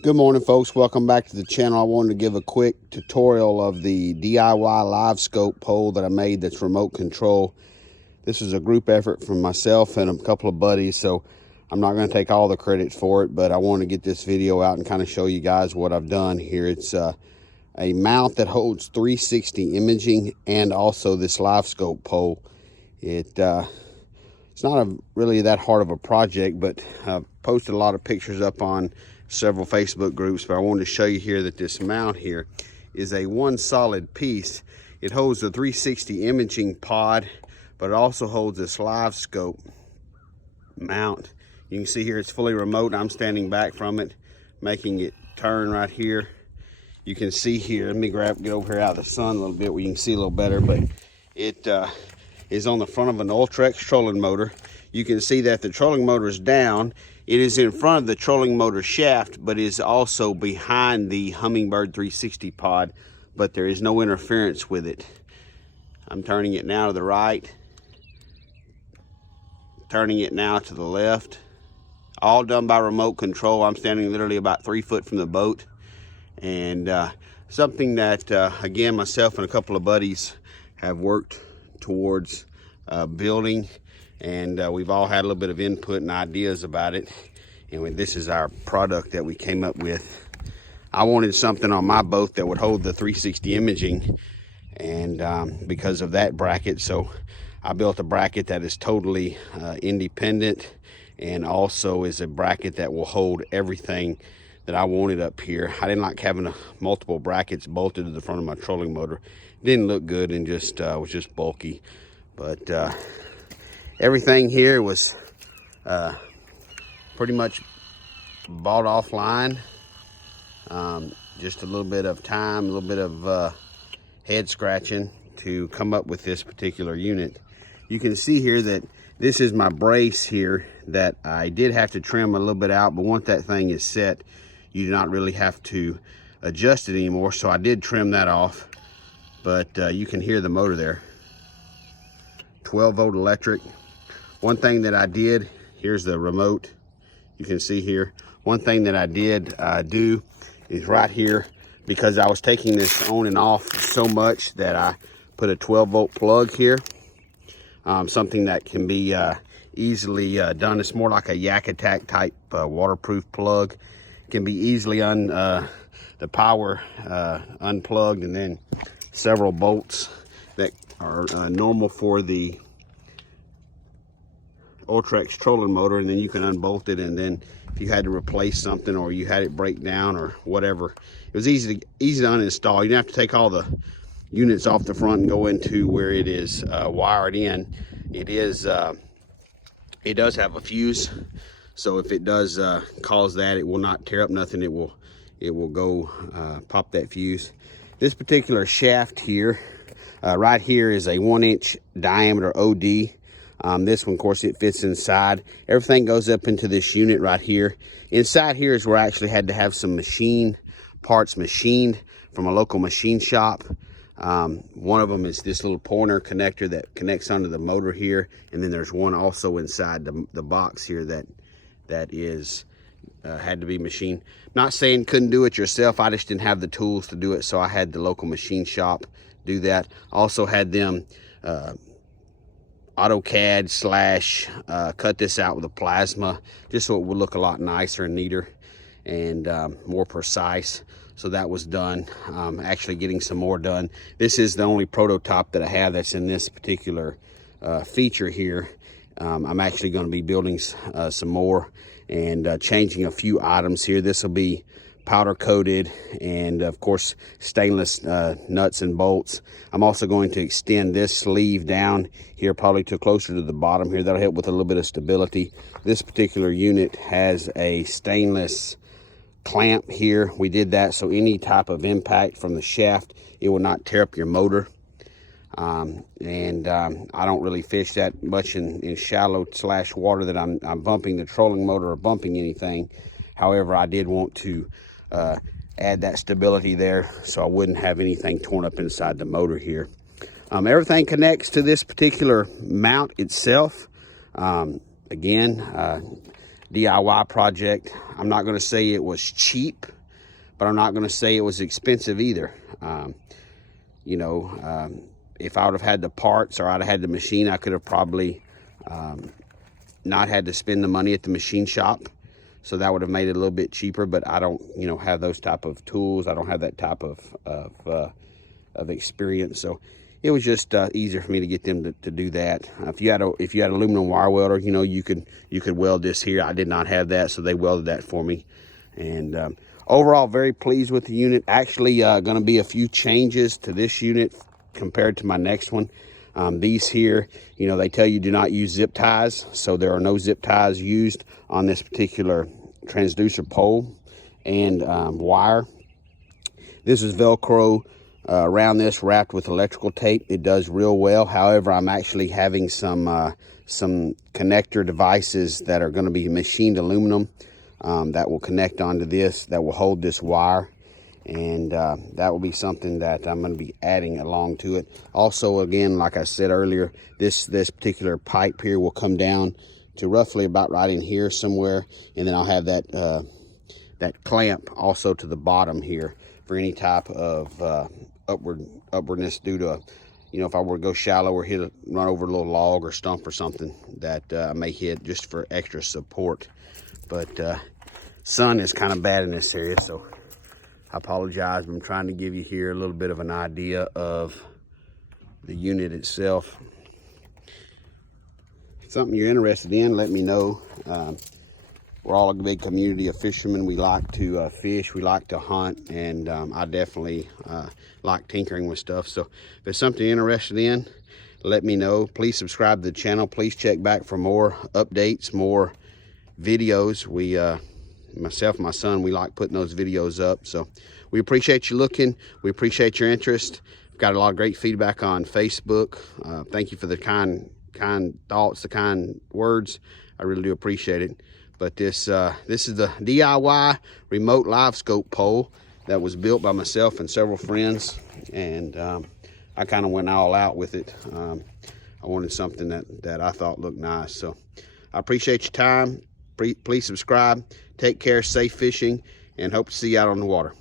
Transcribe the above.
Good morning, folks. Welcome back to the channel. I wanted to give a quick tutorial of the DIY Livescope pole that I made that's remote control. This is a group effort from myself and a couple of buddies, so I'm not going to take all the credit for it, but I want to get this video out and kind of show you guys what I've done here. It's a mount that holds 360 imaging and also this Livescope pole. It's not really that hard of a project, but I've posted a lot of pictures up on several Facebook groups, but I wanted to show you here that this mount here is a one solid piece. It holds the 360 imaging pod, but it also holds this Livescope mount. You can see here it's fully remote. I'm standing back from it, making it turn right here. You can see here, let me get over here out of the sun a little bit where you can see a little better, but it is on the front of an Ultrex trolling motor. You can see that the trolling motor is down. It is in front of the trolling motor shaft, but is also behind the Hummingbird 360 pod, but there is no interference with it. I'm turning it now to the right, turning it now to the left. All done by remote control. I'm standing literally about 3 foot from the boat. And something that, again, myself and a couple of buddies have worked towards building, and we've all had a little bit of input and ideas about it, and this is our product that we came up with. I wanted something on my boat that would hold the 360 imaging, and because of that bracket, so I built a bracket that is totally independent, and also is a bracket that will hold everything that I wanted up here. I didn't like having multiple brackets bolted to the front of my trolling motor. It didn't look good and just was just bulky. But everything here was pretty much bought offline. Just a little bit of time, a little bit of head scratching to come up with this particular unit. You can see here that this is my brace here that I did have to trim a little bit out, but once that thing is set, you do not really have to adjust it anymore. So I did trim that off, but you can hear the motor there. 12-volt electric. One thing that I did, here's the remote, you can see here. One thing that I did do is right here, because I was taking this on and off so much, that I put a 12-volt plug here. Something that can be easily done. It's more like a Yak Attack type waterproof plug. Can be easily the power unplugged, and then several bolts that are normal for the Ultrex trolling motor, and then you can unbolt it, and then if you had to replace something or you had it break down or whatever, it was easy to uninstall. You didn't have to take all the units off the front and go into where it is wired in. It does have a fuse, so if it does cause that, it will not tear up nothing. It will go pop that fuse. This particular shaft here, right here, is a 1-inch diameter OD. This one, of course, it fits inside. Everything goes up into this unit right here. Inside here is where I actually had to have some machine parts machined from a local machine shop. One of them is this little pointer connector that connects onto the motor here, and then there's one also inside the box here that is had to be machined. Not saying couldn't do it yourself, I just didn't have the tools to do it, so I had the local machine shop do that. Also had them AutoCAD / cut this out with a plasma, just so it would look a lot nicer and neater and more precise. So that was done. Actually getting some more done. This is the only prototype that I have that's in this particular feature here. I'm actually going to be building some more and changing a few items here. This will be powder coated, and of course stainless nuts and bolts. I'm also going to extend this sleeve down here probably to closer to the bottom here. That'll help with a little bit of stability. This particular unit has a stainless clamp here. We did that so any type of impact from the shaft, it will not tear up your motor. I don't really fish that much in shallow / water that I'm bumping the trolling motor or bumping anything. However, I did want to add that stability there so I wouldn't have anything torn up inside the motor here. Everything connects to this particular mount itself. Again, DIY project. I'm not going to say it was cheap, but I'm not going to say it was expensive either. If I would have had the parts or I'd have had the machine, I could have probably not had to spend the money at the machine shop. So that would have made it a little bit cheaper, but I don't, have those type of tools. I don't have that type of experience. So it was just easier for me to get them to do that. If you had aluminum wire welder, you could weld this here. I did not have that, so they welded that for me. And overall, very pleased with the unit. Actually, going to be a few changes to this unit compared to my next one. These here, they tell you do not use zip ties, so there are no zip ties used on this particular transducer pole and wire. This is Velcro around this, wrapped with electrical tape. It does real well. However, I'm actually having some connector devices that are going to be machined aluminum that will connect onto this, that will hold this wire. And that will be something that I'm going to be adding along to it. Also, again, like I said earlier, this particular pipe here will come down to roughly about right in here somewhere, and then I'll have that that clamp also to the bottom here for any type of upwardness due to, if I were to go shallow or run over a little log or stump or something that I may hit, just for extra support. But sun is kind of bad in this area, so I apologize. I'm trying to give you here a little bit of an idea of the unit itself. If it's something you're interested in, let me know. We're all a big community of fishermen. We like to fish, we like to hunt, and I definitely like tinkering with stuff. So if it's something you're interested in, let me know. Please subscribe to the channel. Please check back for more updates, more videos. Myself and my son, we like putting those videos up. So we appreciate you looking. We appreciate your interest. We've got a lot of great feedback on Facebook. Thank you for the kind thoughts, the kind words. I really do appreciate it. But this is the DIY Remote Livescope pole that was built by myself and several friends, and I kind of went all out with it. I wanted something that I thought looked nice. So I appreciate your time. Please subscribe. Take care, safe fishing, and hope to see you out on the water.